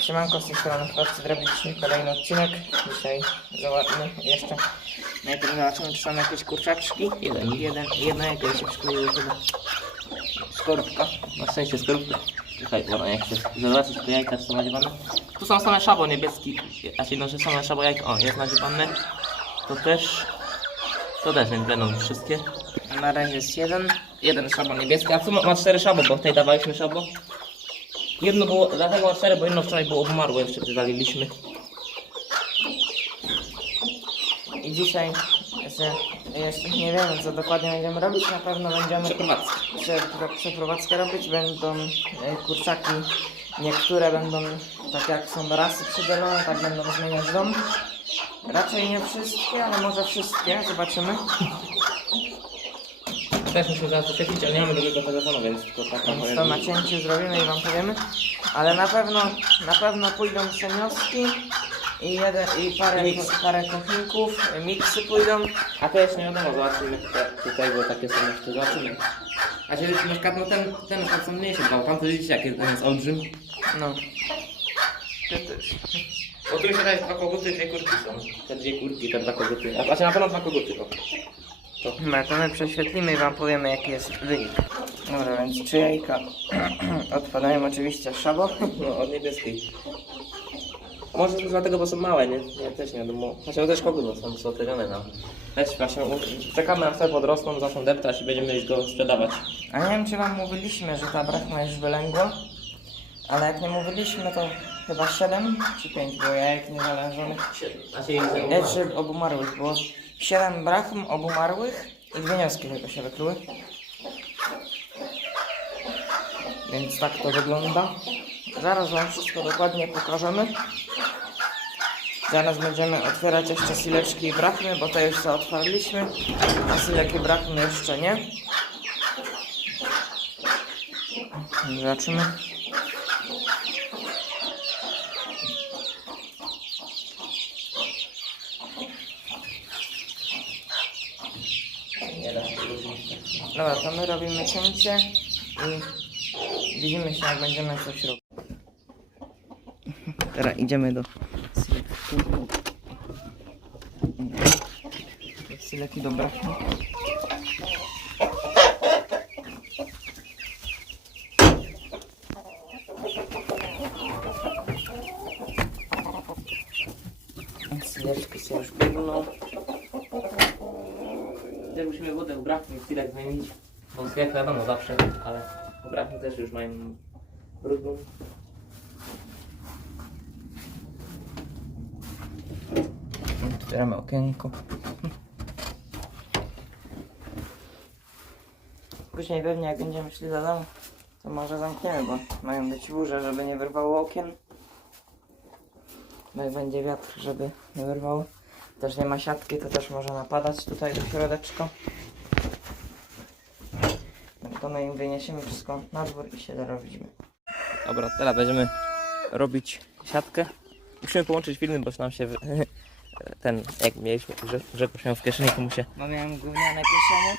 Siemanko, z tej strony Chłopcy zrobiliśmy kolejny odcinek. Dzisiaj zobaczmy jeszcze. Najpierw zobaczymy, czy są jakieś kurczaczki. Jeden, jeden, jedna jakaś się przykleiła chyba. Skorupka. Na szczęście skorupy. Czekaj, dobra, jak się zobaczyć te jajka, czy są nadziewane. Tu są same szabo niebieski, a się no, że same szabo jajka, o, jest nadziewane. To też, to też, więc będą wszystkie. Na razie jest jeden. Jeden szabo niebieski, a tu ma, ma cztery szabo, bo tutaj dawaliśmy szabo. Jedno było, dlatego ma cztery, bo jedno wczoraj było umarłe, jeszcze wywaliliśmy. I dzisiaj jeszcze, jeszcze nie wiemy, co dokładnie będziemy robić. Na pewno będziemy Przeprowadzkę. prze- przeprowadzkę robić. Będą e, kurczaki. Niektóre będą tak jak są rasy przydzielone, tak będą zmieniać dom. Raczej nie wszystkie, ale może wszystkie. Zobaczymy. Też musimy zaraz oświetlić, ale nie mamy drugiego telefonu, więc to taka Więc to na cięciu zrobimy i wam powiemy. Ale na pewno, na pewno pójdą przenioski i, jeden, i parę, Miks. parę kochinków, miksy pójdą. A to jeszcze nie wiadomo, zobaczymy te, tutaj, bo takie są jeszcze, zobaczymy. A się na przykład, no ten, ten na przykład są mniejsze, bo tam to widzicie, jaki ten jest olbrzym. No. Bo tu jeszcze daje dwa koguty, dwie kurki są. Te dwie kurki, te dwa koguty. A znaczy na pewno dwa koguty, o. No to my prześwietlimy i wam powiemy jaki jest wynik. Dobra, więc trzy jajka odpadają oczywiście szabo. No, od niebieskiej. Może to dlatego, bo są małe, nie? Nie, też nie wiadomo. Chociaż też kogut są złotywione nam. Weź właśnie, u- czekamy na sobie podrosną, zaczną deptać i będziemy już go sprzedawać. A nie wiem czy wam mówiliśmy, że ta brachma już wylęgła. Ale jak nie mówiliśmy to chyba 7 czy 5 było jajek niezależnych. Znaczy, ich Nie, czy obumarłych było 7 brachm obumarłych i dwie wnioski tylko się wykluły. Więc tak to wygląda. Zaraz wam wszystko dokładnie pokażemy. Zaraz będziemy otwierać jeszcze sileczki i brachmy, bo to już co otwarliśmy, a silek i brachmy jeszcze nie. Zobaczymy. Nie da się różnić. Dobra, to my robimy cięcie i widzimy się jak będziemy coś robić. Teraz idziemy do sileki. Sileki do brachmy. Sileczki się już biegną. Jak musimy wodę ubraknie, chwilę zmienić. Bo jak wiadomo zawsze, ale ubraknie też już mają brudną. Otwieramy okienko. Później pewnie jak będziemy szli do domu, to może zamkniemy, bo mają być burze, żeby nie wyrwało okien. No i będzie wiatr, żeby nie wyrwało. Też nie ma siatki, to też może napadać tutaj do środeczko. No to my im wyniesiemy wszystko na dwór i się dorobimy. Dobra, teraz będziemy robić siatkę. Musimy połączyć filmy, bo nam się wy- ten, jak mieliśmy, że miał w kieszeni, to mu się Bo miałem gówniane kieszenie.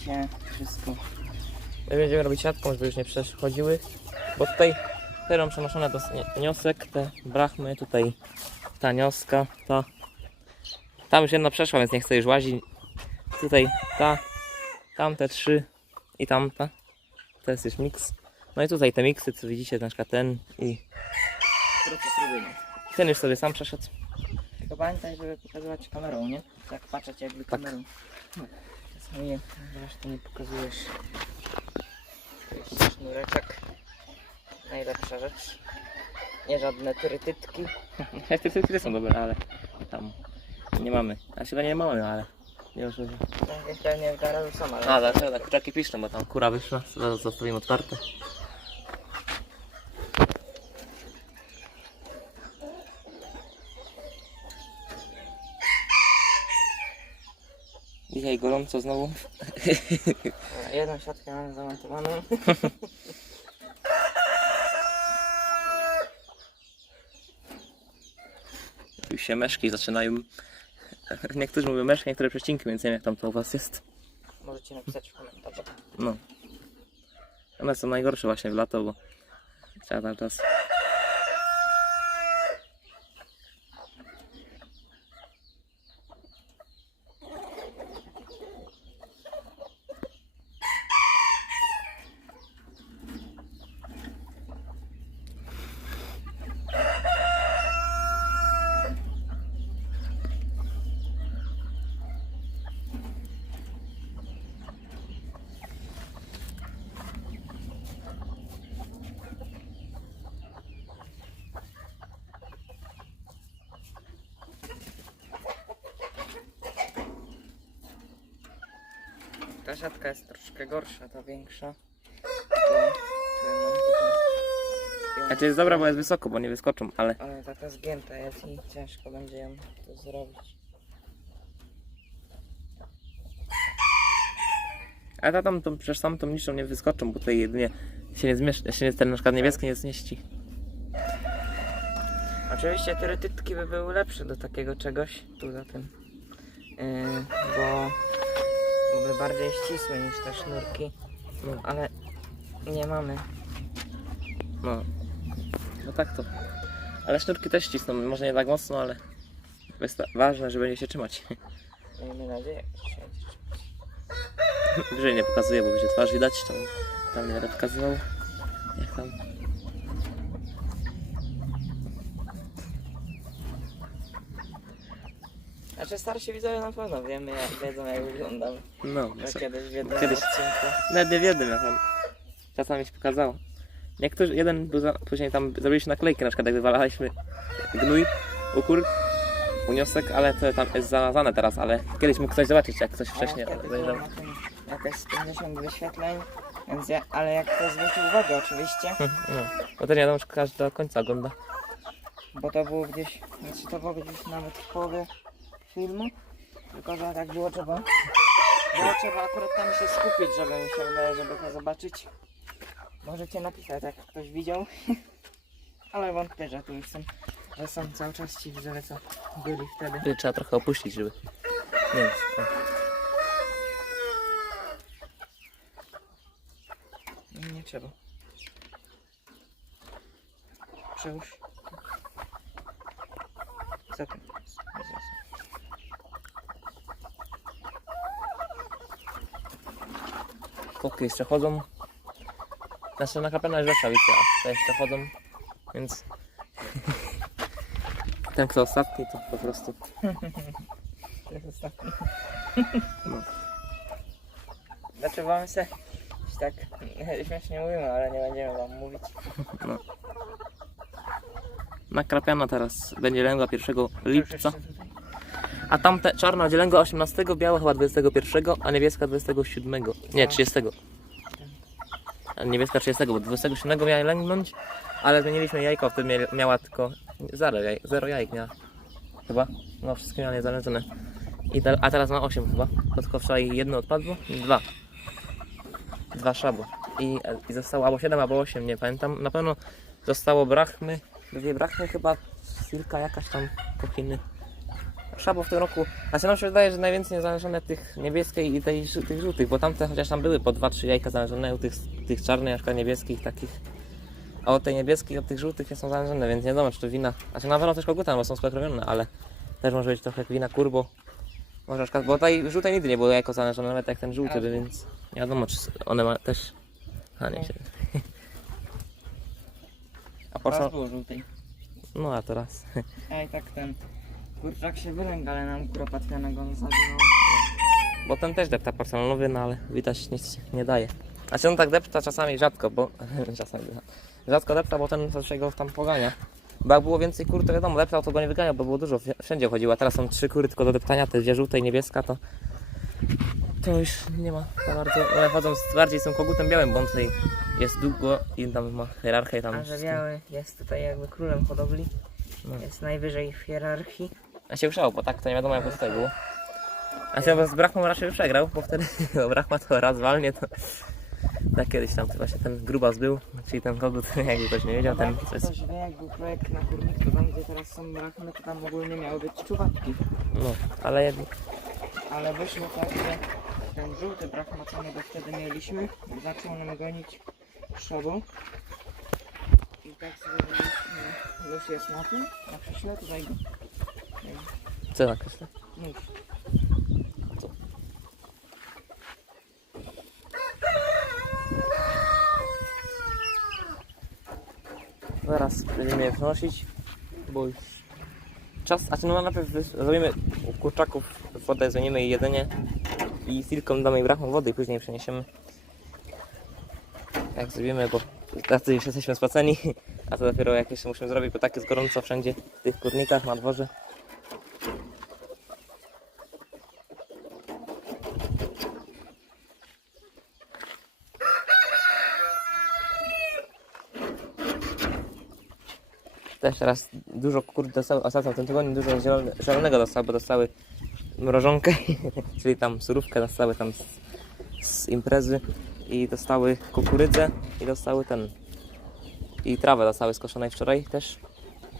I się wszystko My będziemy robić siatką, żeby już nie przechodziły, bo tutaj te są przenoszone do niosek, te brachmy, tutaj ta nioska, ta. Tam już jedna przeszła, więc nie chcę już łazić. Tutaj ta, tamte trzy i tamta. To jest już miks. No i tutaj te miksy, co widzicie, na przykład ten i ten już sobie sam przeszedł. Tylko pamiętaj, żeby pokazywać kamerą, nie? Tak patrzeć jakby kamerą. Czasami zresztą nie pokazujesz. To jest sznureczek. Najlepsza rzecz. Nie żadne trytytki. Te filtry są dobre, ale tam nie mamy. A chyba nie mamy, ale nie już. Tak jak pewnie w garażu są, ale... A, dlaczego tak kurczaki piszczą, bo tam kura wyszła, zaraz zostawimy otwarte. Dzisiaj gorąco znowu. Jedną siatkę mamy zamontowaną. się meszki zaczynają. Niektórzy mówią meszki, niektóre przecinki, więc nie wiem jak tam to u was jest. Możecie napisać w komentarzach. No. One są najgorsze właśnie w lato, bo Trzeba cały czas. Ta siatka jest troszkę gorsza, ta większa. A to jest dobra, bo jest wysoko, bo nie wyskoczą, ale Ale taka zgięta jest i ciężko będzie ją to zrobić. A ta tam, to przecież sam tą niszczą nie wyskoczą, bo tutaj jedynie się nie zmieszczy, się nie, ten na przykład niebieski nie zmieści. Oczywiście teoretytki by były lepsze do takiego czegoś, tu za tym, yy, bo były bardziej ścisłe niż te sznurki, No, ale nie mamy. no. No tak to. Ale sznurki też cisną, może nie tak mocno, ale ważne, że będzie się trzymać. Miejmy nadzieję, że się. Wyżej nie pokazuję, bo będzie twarz widać, tam, tam nie będę pokazywał. Jak tam. Znaczy starsi widzowie na pewno wiemy, jak, wiedzą jak wyglądam. No, co- kiedyś w jednym Kiedyś. odcinku. nawet nie w jednym, ja tam czasami się pokazało. Niektórzy, jeden był za, później tam zrobiliśmy naklejki, na przykład jak wywalaliśmy gnój, ukór, uniosek, ale to tam jest zamazane teraz, ale kiedyś mógł ktoś zobaczyć, jak ktoś wcześniej A, wtedy zajrzał. tym Jakieś 50 wyświetleń, więc ja, ale jak ktoś zwrócił uwagę oczywiście, No, bo to nie wiadomo, czy każdy do końca ogląda. bo to było gdzieś, znaczy to było gdzieś nawet w połowie filmu, tylko że tak było trzeba, było trzeba akurat tam się skupić, żeby mi się wydaje, żeby to zobaczyć. Możecie napisać, jak ktoś widział, ale wątpię, że tu już są, że są cały czas ci widzowie, co byli wtedy. Czyli trzeba trochę opuścić, żeby... Nie wiem. o. Nie trzeba. Przełóż. Co tam? Jezus. Koki jeszcze chodzą. Nasza nakapana jest lepsza, wiecie, a te jeszcze chodzą, więc... Ten kto ostatni to po prostu... To jest ostatni. No. Znaczy wam se tak śmiesznie mówimy, ale nie będziemy wam mówić. Nakrapiana teraz będzie lęgła 1 To już lipca. A tamte czarna będzie lęgła 18, biała chyba 21, a niebieska 27. Nie, 30. A niebieska 30, bo 27 miała lęgnąć, ale zmieniliśmy jajko, wtedy mia- miała tylko 0, jaj, 0 jajek miała. Chyba? No wszystkie miała niezależne. I te, a teraz ma 8 chyba. Bo wczoraj jedno odpadło i dwa. Dwa szabo. I, I zostało albo 7, albo 8, nie pamiętam. Na pewno zostało brachmy, dwie brachmy chyba, wilka jakaś tam kochiny. Szabo w tym roku, znaczy nam się wydaje, że najwięcej niezależone tych niebieskiej i tej, tych żółtych, bo tamte chociaż tam były po 2-3 jajka zależone, u tych, tych czarnych, na przykład niebieskich takich. A od tej niebieskiej od tych żółtych nie są zależone, więc nie wiadomo czy to wina, znaczy na pewno też koguta, bo są sklekronione, ale też może być trochę wina kurbo. Może na przykład, bo tej żółtej nigdy nie było jajko zależone, nawet jak ten żółty, więc nie wiadomo czy one ma też... A nie się... A Raz porsa... było żółtej. No a teraz... A i tak ten kurczak się wylęga, ale nam kuropatwianego zabiło. Bo ten też depta porcelanowy, no ale widać nic nie daje. Znaczy on tak depta czasami rzadko, bo czasami rzadko depta, bo ten zawsze go tam pogania. Bo jak było więcej kur, to wiadomo, deptał to go nie wyganiał, bo było dużo, wszędzie chodziło, a teraz są trzy kury tylko do deptania, te dwie żółte i niebieska, to to już nie ma za bardzo, one chodzą z, bardziej z tym kogutem białym, bo on tutaj jest długo i tam ma hierarchię tam. A że biały jest tutaj jakby królem hodowli, No. jest najwyżej w hierarchii. A się uszło, bo tak to nie wiadomo jak tutaj było. A się z Brachmą raczej przegrał, bo wtedy bo Brachma to raz walnie, to tak kiedyś tam właśnie ten grubas był, czyli ten kogut, jakby ktoś nie wiedział, ten jak to jest, ktoś wie, jak był projekt na kurniku, tam gdzie teraz są brachmy, to tam ogólnie miały być czuwatki. no, ale jednak, Ale wyszło tak, że ten żółty brachma, co my go wtedy mieliśmy, zaczął nam gonić przodu. tak sobie już, już jest na tym, na krześle, tutaj go. Co na kreśle? Nóż. Zaraz będziemy je wnosić, bo już czas, a czy no najpierw zrobimy u kurczaków wodę, zmienimy jej jedzenie i silką damy im brachą wody i później przeniesiemy. Jak zrobimy, bo tacy już jesteśmy spłaceni, a to dopiero jak jeszcze musimy zrobić, bo tak jest gorąco wszędzie w tych kurnikach na dworze. Też teraz dużo kurde dostały, ostatnio w tym tygodniu dużo zielone, zielonego dostały, bo dostały mrożonkę, czyli tam surówkę dostały tam z, z imprezy i dostały kukurydzę i dostały ten i trawę dostały skoszonej wczoraj też.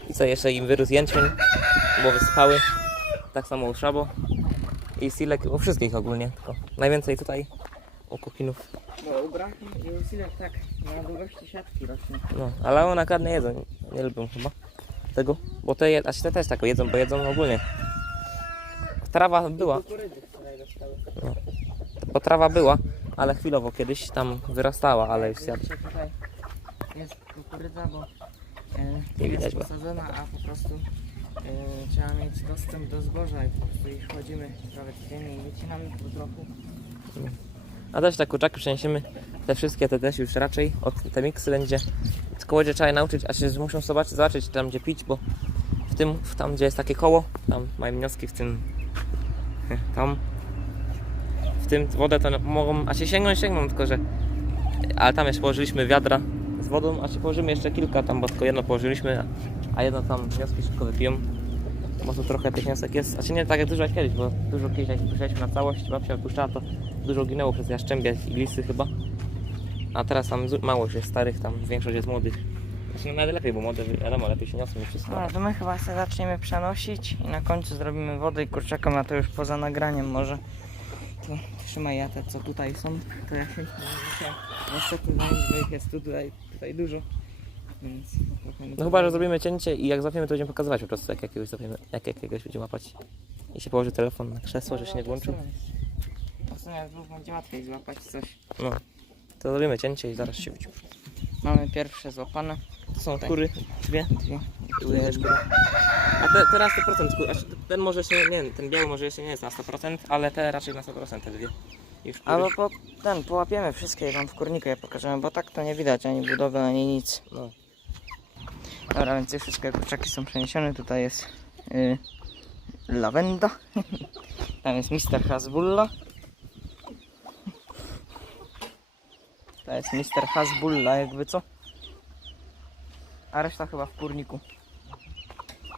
I co jeszcze im wyrósł jęczmień, bo wysypały. Tak samo u szabo i silek, u wszystkich ogólnie, tylko najwięcej tutaj u kukinów. Bo u brachy i u silek tak, na długości siatki rośnie. No, ale one akurat nie jedzą, nie, lubią chyba tego, bo te, je- a te też tak jedzą, bo jedzą ogólnie. Trawa była, dostały. bo trawa była, ale chwilowo kiedyś tam wyrastała, ale już. Widzicie, tutaj jest kukurydza, bo e, Nie widać, jest posadzona, a po prostu e, trzeba mieć dostęp do zboża i po prostu ich chodzimy prawie codziennie i wycinamy po trochu. A też te kurczaki przeniesiemy, te wszystkie, te też już raczej, od te miksy będzie, tylko będzie trzeba je nauczyć, a się muszą zobaczyć, zobaczyć tam gdzie pić, bo w tym, w tam gdzie jest takie koło, tam mają wnioski w tym, tam, w tym wodę to mogą, a się sięgną, sięgną, tylko że, ale tam jeszcze położyliśmy wiadra z wodą, a się położymy jeszcze kilka tam, bo tylko jedno położyliśmy, a jedno tam wnioski szybko wypiją. Bo tu trochę tych wniosek jest, a czy nie tak jak dużo jak kiedyś, bo dużo kiedyś jak puszczaliśmy na całość, babcia wypuszczała to dużo ginęło przez jaszczębie i lisy chyba. A teraz tam mało już jest starych, tam większość jest młodych. Znaczy no nawet lepiej, bo młode wiadomo, lepiej się niosą i wszystko. No to my chyba sobie zaczniemy przenosić i na końcu zrobimy wodę i kurczakom, a to już poza nagraniem może. To trzymaj ja te co tutaj są, to ja się niestety że ich jest tu, tutaj, tutaj dużo. Więc trochę mi No to- chyba, że zrobimy cięcie i jak złapiemy, to będziemy pokazywać po prostu, jak jakiegoś złapiemy, jak jakiegoś będziemy łapać. I się położy telefon na krzesło, że się nie włączył. W sumie będzie łatwiej złapać coś. No. To zrobimy cięcie i zaraz się widzimy. Mamy pierwsze złapane. To są Tak. kury, dwie. Dwie. A te, teraz 100% skóry, znaczy ten może jeszcze, nie wiem, ten biały może jeszcze nie jest na 100%, ale te raczej na 100% te dwie. Już kury. Albo po, ten, połapiemy wszystkie i wam w kurniku je pokażemy, bo tak to nie widać ani budowy, ani nic. No. Dobra, więc już wszystkie kurczaki są przeniesione. Tutaj jest y, lawenda. Tam jest Mr. Hasbulla. To jest Mr. Hasbulla, jakby co. A reszta chyba w kurniku.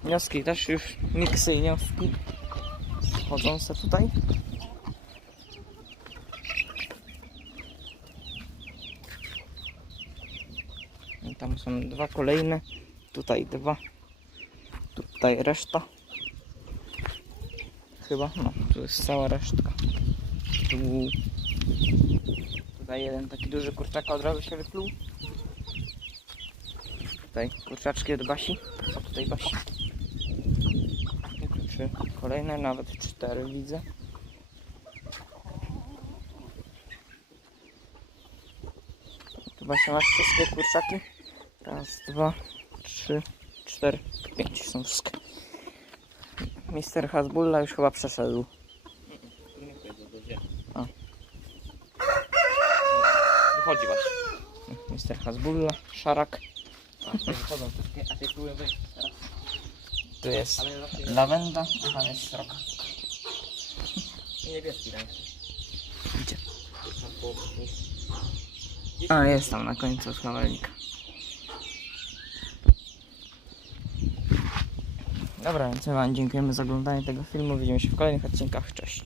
Wnioski też już, miksy i wnioski. Chodzące tutaj. I tam są dwa kolejne. Tutaj dwa. Tutaj reszta. Chyba, no, tu jest cała resztka. Tu. Tutaj jeden taki duży kurczaka od razu się wypluł. Tutaj kurczaczki od Basi. A tutaj Basi. Trzy kolejne, nawet cztery widzę. Tu Basia masz wszystkie kurczaki. Raz, dwa, trzy, cztery, pięć są wszystkie. Mister Hasbulla już chyba przeszedł. A. Wychodzi właśnie. Mister Hasbulla, szarak. A, wychodzą wszystkie, a się próbują wyjść teraz. Tu jest lawenda, a tam jest srok. niebieski ręk. Gdzie? A, jest tam na końcu kawałek. Dobra, więc dziękujemy za oglądanie tego filmu. Widzimy się w kolejnych odcinkach. Cześć.